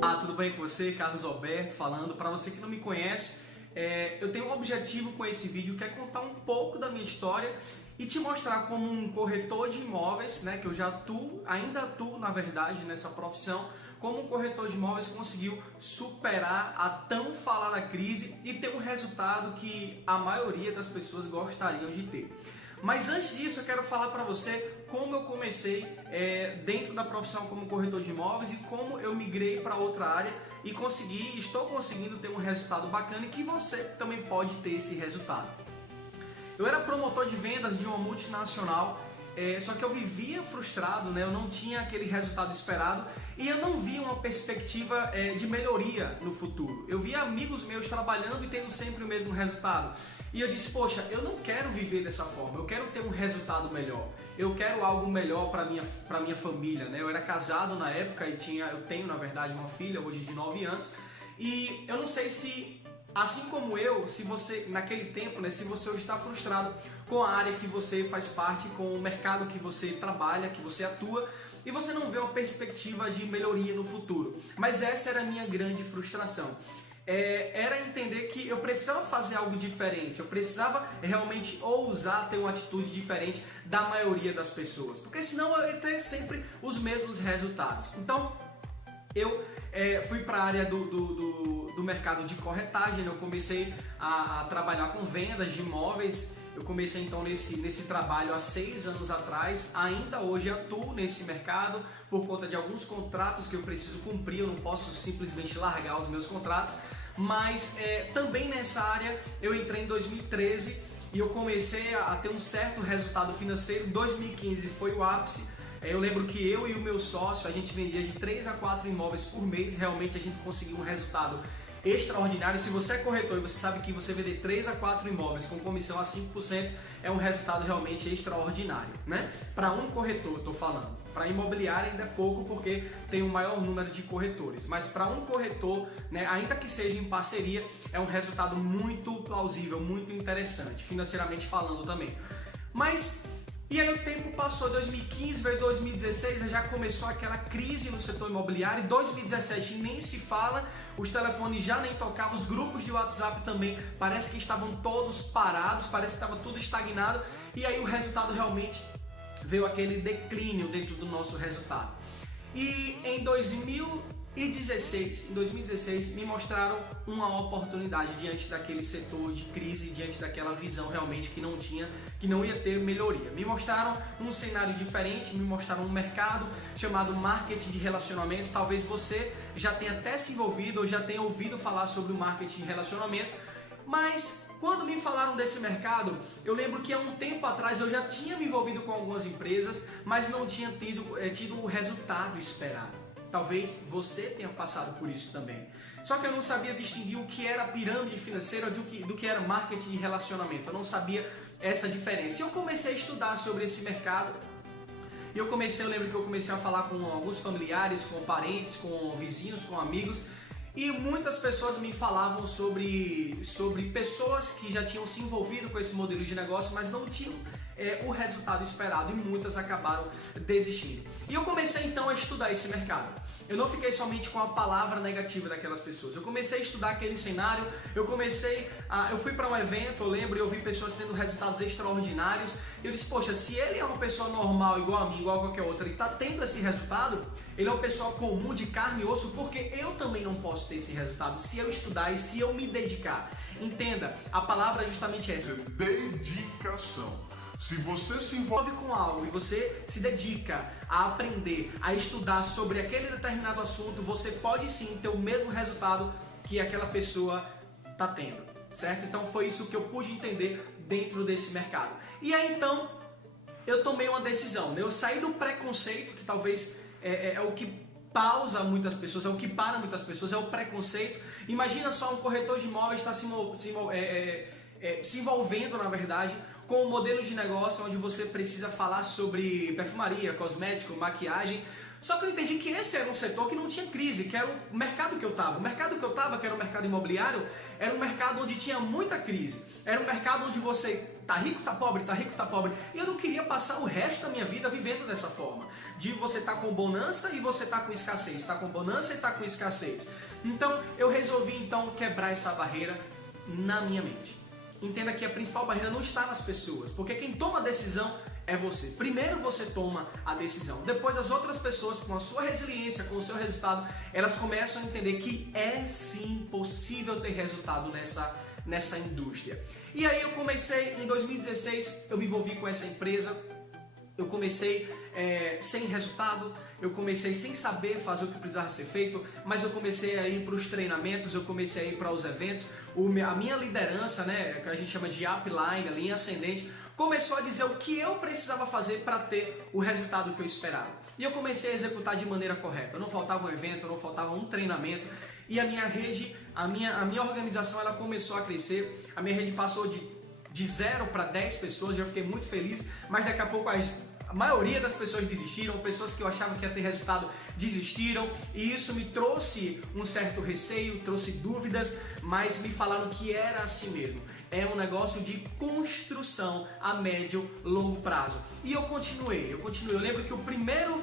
Olá, tudo bem com você? Carlos Alberto falando. Para você que não me conhece, eu tenho um objetivo com esse vídeo que é contar um pouco da minha história e te mostrar como um corretor de imóveis, né, que eu já ainda atuo na verdade nessa profissão, como um corretor de imóveis conseguiu superar a tão falada crise e ter um resultado que a maioria das pessoas gostariam de ter. Mas antes disso eu quero falar para você como eu comecei dentro da profissão como corretor de imóveis e como eu migrei para outra área e estou conseguindo ter um resultado bacana e que você também pode ter esse resultado. Eu era promotor de vendas de uma multinacional, só que eu vivia frustrado, né? Eu não tinha aquele resultado esperado e eu não via uma perspectiva de melhoria no futuro. Eu via amigos meus trabalhando e tendo sempre o mesmo resultado. E eu disse, poxa, eu não quero viver dessa forma, eu quero ter um resultado melhor. Eu quero algo melhor para minha família, né? Eu era casado na época e eu tenho na verdade uma filha hoje de 9 anos. E eu não sei se, assim como eu, se você, naquele tempo, né, se você hoje está frustrado com a área que você faz parte, com o mercado que você trabalha, que você atua, e você não vê uma perspectiva de melhoria no futuro. Mas essa era a minha grande frustração. Era entender que eu precisava fazer algo diferente, eu precisava realmente ousar ter uma atitude diferente da maioria das pessoas, porque senão eu ia ter sempre os mesmos resultados. Então, eu fui para a área do mercado de corretagem, né? Eu comecei a trabalhar com vendas de imóveis. Eu comecei então nesse trabalho há 6 anos atrás, ainda hoje atuo nesse mercado por conta de alguns contratos que eu preciso cumprir, eu não posso simplesmente largar os meus contratos, mas também nessa área eu entrei em 2013 e eu comecei a ter um certo resultado financeiro. 2015 foi o ápice. Eu lembro que eu e o meu sócio, a gente vendia de 3 a 4 imóveis por mês, realmente a gente conseguiu um resultado extraordinário. Se você é corretor e você sabe que você vender 3 a 4 imóveis com comissão a 5% é um resultado realmente extraordinário, né? Para um corretor, estou falando. Para imobiliária ainda é pouco porque tem um maior número de corretores, mas para um corretor, né, ainda que seja em parceria, é um resultado muito plausível, muito interessante, financeiramente falando também. E aí o tempo passou, 2015, veio 2016, já começou aquela crise no setor imobiliário, 2017 nem se fala, os telefones já nem tocavam, os grupos de WhatsApp também parece que estavam todos parados, parece que estava tudo estagnado, e aí o resultado realmente veio aquele declínio dentro do nosso resultado. E em 2016 me mostraram uma oportunidade diante daquele setor de crise, diante daquela visão realmente que não ia ter melhoria. Me mostraram um cenário diferente, me mostraram um mercado chamado marketing de relacionamento. Talvez você já tenha até se envolvido ou já tenha ouvido falar sobre o marketing de relacionamento, mas quando me falaram desse mercado, eu lembro que há um tempo atrás eu já tinha me envolvido com algumas empresas, mas não tinha tido o resultado esperado. Talvez você tenha passado por isso também. Só que eu não sabia distinguir o que era pirâmide financeira do que era marketing de relacionamento. Eu não sabia essa diferença. E eu comecei a estudar sobre esse mercado. E eu lembro que eu comecei a falar com alguns familiares, com parentes, com vizinhos, com amigos. E muitas pessoas me falavam sobre pessoas que já tinham se envolvido com esse modelo de negócio, mas não tinham o resultado esperado, e muitas acabaram desistindo. E eu comecei então a estudar esse mercado. Eu não fiquei somente com a palavra negativa daquelas pessoas. Eu comecei a estudar aquele cenário, eu fui para um evento, eu lembro, e eu vi pessoas tendo resultados extraordinários. E eu disse, poxa, se ele é uma pessoa normal, igual a mim, igual a qualquer outra, e está tendo esse resultado, ele é uma pessoa comum, de carne e osso, porque eu também não posso ter esse resultado se eu estudar e se eu me dedicar. Entenda, a palavra é justamente essa. Dedicação. Se você se envolve Com algo e você se dedica a aprender, a estudar sobre aquele determinado assunto, você pode sim ter o mesmo resultado que aquela pessoa está tendo, certo? Então foi isso que eu pude entender dentro desse mercado. E aí então eu tomei uma decisão, né? Eu saí do preconceito, que talvez é o que pausa muitas pessoas, é o que para muitas pessoas, é o preconceito. Imagina só um corretor de imóveis está se envolvendo, na verdade, com um modelo de negócio onde você precisa falar sobre perfumaria, cosmético, maquiagem. Só que eu entendi que esse era um setor que não tinha crise, que era o mercado que eu estava. O mercado que eu estava, que era o mercado imobiliário, era um mercado onde tinha muita crise. Era um mercado onde você tá rico, tá pobre, tá rico, tá pobre. E eu não queria passar o resto da minha vida vivendo dessa forma. De você tá com bonança e você tá com escassez. Tá com bonança e tá com escassez. Então, eu resolvi quebrar essa barreira na minha mente. Entenda que a principal barreira não está nas pessoas. Porque quem toma a decisão é você. Primeiro você toma a decisão. Depois as outras pessoas, com a sua resiliência, com o seu resultado, elas começam a entender que é sim possível ter resultado nessa indústria. E aí eu comecei, em 2016, eu me envolvi com essa empresa. Eu comecei sem resultado, eu comecei sem saber fazer o que precisava ser feito, mas eu comecei a ir para os treinamentos, eu comecei a ir para os eventos. A minha liderança, que a gente chama de upline, a linha ascendente, começou a dizer o que eu precisava fazer para ter o resultado que eu esperava. E eu comecei a executar de maneira correta. Não faltava um evento, não faltava um treinamento. E a minha rede, a minha organização, ela começou a crescer. A minha rede passou de 0 para 10 pessoas, eu fiquei muito feliz, mas daqui a pouco a maioria das pessoas desistiram, pessoas que eu achava que ia ter resultado desistiram, e isso me trouxe um certo receio, trouxe dúvidas, mas me falaram que era assim mesmo. É um negócio de construção a médio, longo prazo. E eu continuei. Eu lembro que o primeiro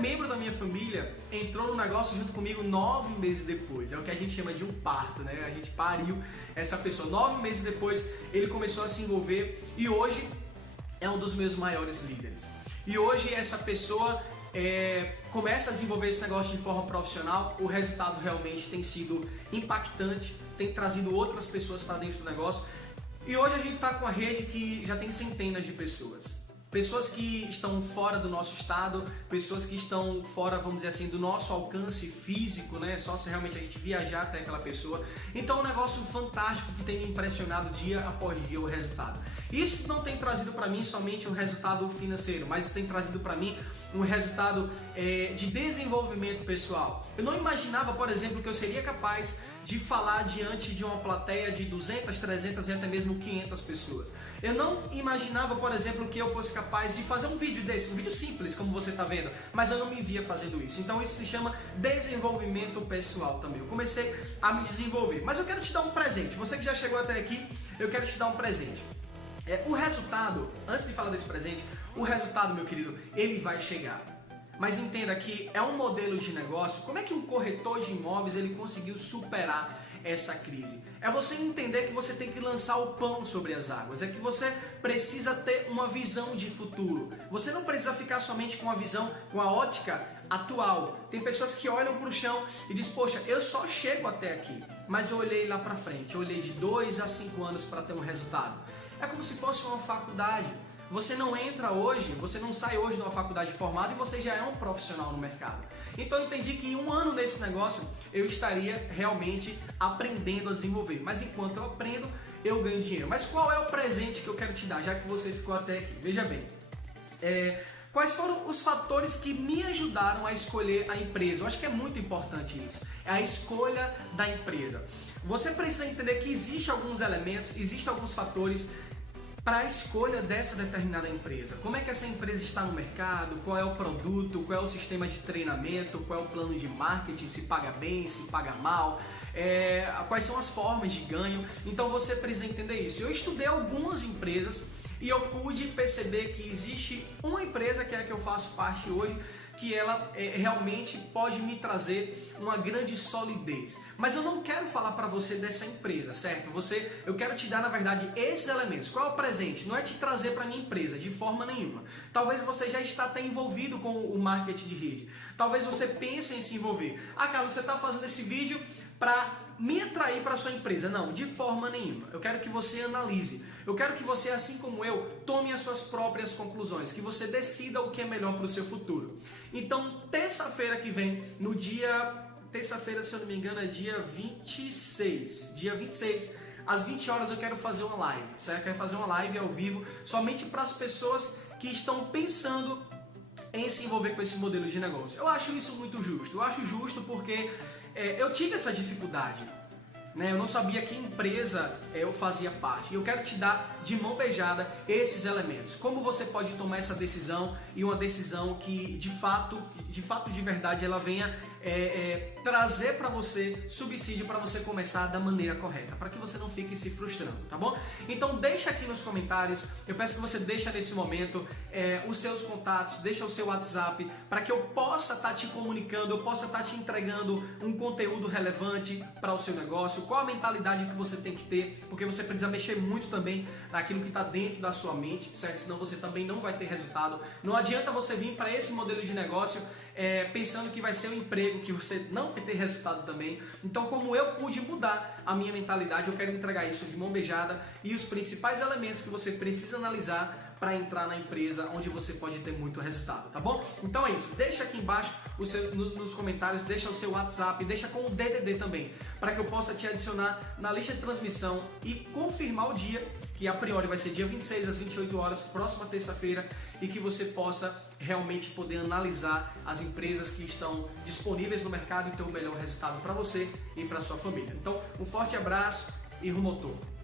membro da minha família entrou no negócio junto comigo 9 meses depois. É o que a gente chama de um parto, né? A gente pariu essa pessoa. 9 meses depois ele começou a se envolver e hoje é um dos meus maiores líderes. E hoje essa pessoa começa a desenvolver esse negócio de forma profissional. O resultado realmente tem sido impactante, tem trazido outras pessoas para dentro do negócio. E hoje a gente está com uma rede que já tem centenas de pessoas. Pessoas que estão fora do nosso estado, pessoas que estão fora, vamos dizer assim, do nosso alcance físico, né? Só se realmente a gente viajar até aquela pessoa. Então é um negócio fantástico que tem me impressionado dia após dia o resultado. Isso não tem trazido para mim somente um resultado financeiro, mas isso tem trazido para mim um resultado de desenvolvimento pessoal. Eu não imaginava, por exemplo, que eu seria capaz de falar diante de uma plateia de 200, 300 e até mesmo 500 pessoas. Eu não imaginava, por exemplo, que eu fosse capaz de fazer um vídeo desse, um vídeo simples, como você está vendo, mas eu não me via fazendo isso. Então isso se chama desenvolvimento pessoal também. Eu comecei a me desenvolver. Mas eu quero te dar um presente. Você que já chegou até aqui, eu quero te dar um presente. O resultado, antes de falar desse presente, o resultado, meu querido, ele vai chegar. Mas entenda que é um modelo de negócio. Como é que um corretor de imóveis ele conseguiu superar essa crise? É você entender que você tem que lançar o pão sobre as águas. É que você precisa ter uma visão de futuro. Você não precisa ficar somente com a visão, com a ótica atual. Tem pessoas que olham para o chão e dizem, poxa, eu só chego até aqui. Mas eu olhei lá para frente. Eu olhei de 2 a 5 anos para ter um resultado. É como se fosse uma faculdade. Você não entra hoje, você não sai hoje de uma faculdade formada e você já é um profissional no mercado. Então eu entendi que em 1 ano nesse negócio eu estaria realmente aprendendo a desenvolver. Mas enquanto eu aprendo, eu ganho dinheiro. Mas qual é o presente que eu quero te dar, já que você ficou até aqui? Veja bem, quais foram os fatores que me ajudaram a escolher a empresa? Eu acho que é muito importante isso, é a escolha da empresa. Você precisa entender que existem alguns elementos, existem alguns fatores para a escolha dessa determinada empresa. Como é que essa empresa está no mercado, qual é o produto, qual é o sistema de treinamento, qual é o plano de marketing, se paga bem, se paga mal, quais são as formas de ganho. Então você precisa entender isso. Eu estudei algumas empresas e eu pude perceber que existe uma empresa, que é a que eu faço parte hoje, que ela realmente pode me trazer uma grande solidez. Mas eu não quero falar para você dessa empresa, certo? Eu quero te dar, na verdade, esses elementos. Qual é o presente? Não é te trazer para minha empresa, de forma nenhuma. Talvez você já está até envolvido com o marketing de rede. Talvez você pense em se envolver. Ah, Carlos, você está fazendo esse vídeo para me atrair para sua empresa. Não, de forma nenhuma. Eu quero que você analise. Eu quero que você, assim como eu, tome as suas próprias conclusões. Que você decida o que é melhor para o seu futuro. Então, terça-feira que vem, no dia... Terça-feira, se eu não me engano, é dia 26. Dia 26, às 20 horas eu quero fazer uma live. Certo? Eu quero fazer uma live ao vivo somente para as pessoas que estão pensando em se envolver com esse modelo de negócio. Eu acho isso muito justo. Eu acho justo porque eu tive essa dificuldade. Eu não sabia que empresa eu fazia parte. E eu quero te dar de mão beijada esses elementos. Como você pode tomar essa decisão e uma decisão que de fato, de verdade, ela venha trazer para você subsídio para você começar da maneira correta, para que você não fique se frustrando, tá bom? Então deixa aqui nos comentários, eu peço que você deixe nesse momento os seus contatos, deixa o seu WhatsApp, para que eu possa estar te comunicando, eu possa estar te entregando um conteúdo relevante para o seu negócio, qual a mentalidade que você tem que ter, porque você precisa mexer muito também naquilo que está dentro da sua mente, certo? Senão você também não vai ter resultado. Não adianta você vir para esse modelo de negócio pensando que vai ser um emprego, que você não vai ter resultado também. Então, como eu pude mudar a minha mentalidade, eu quero entregar isso de mão beijada e os principais elementos que você precisa analisar para entrar na empresa onde você pode ter muito resultado, tá bom? Então é isso, deixa aqui embaixo nos comentários, deixa o seu WhatsApp, deixa com o DDD também, para que eu possa te adicionar na lista de transmissão e confirmar o dia, que a priori vai ser dia 26 às 28 horas, próxima terça-feira, e que você possa realmente poder analisar as empresas que estão disponíveis no mercado e ter o melhor resultado para você e para sua família. Então, um forte abraço e rumo ao topo.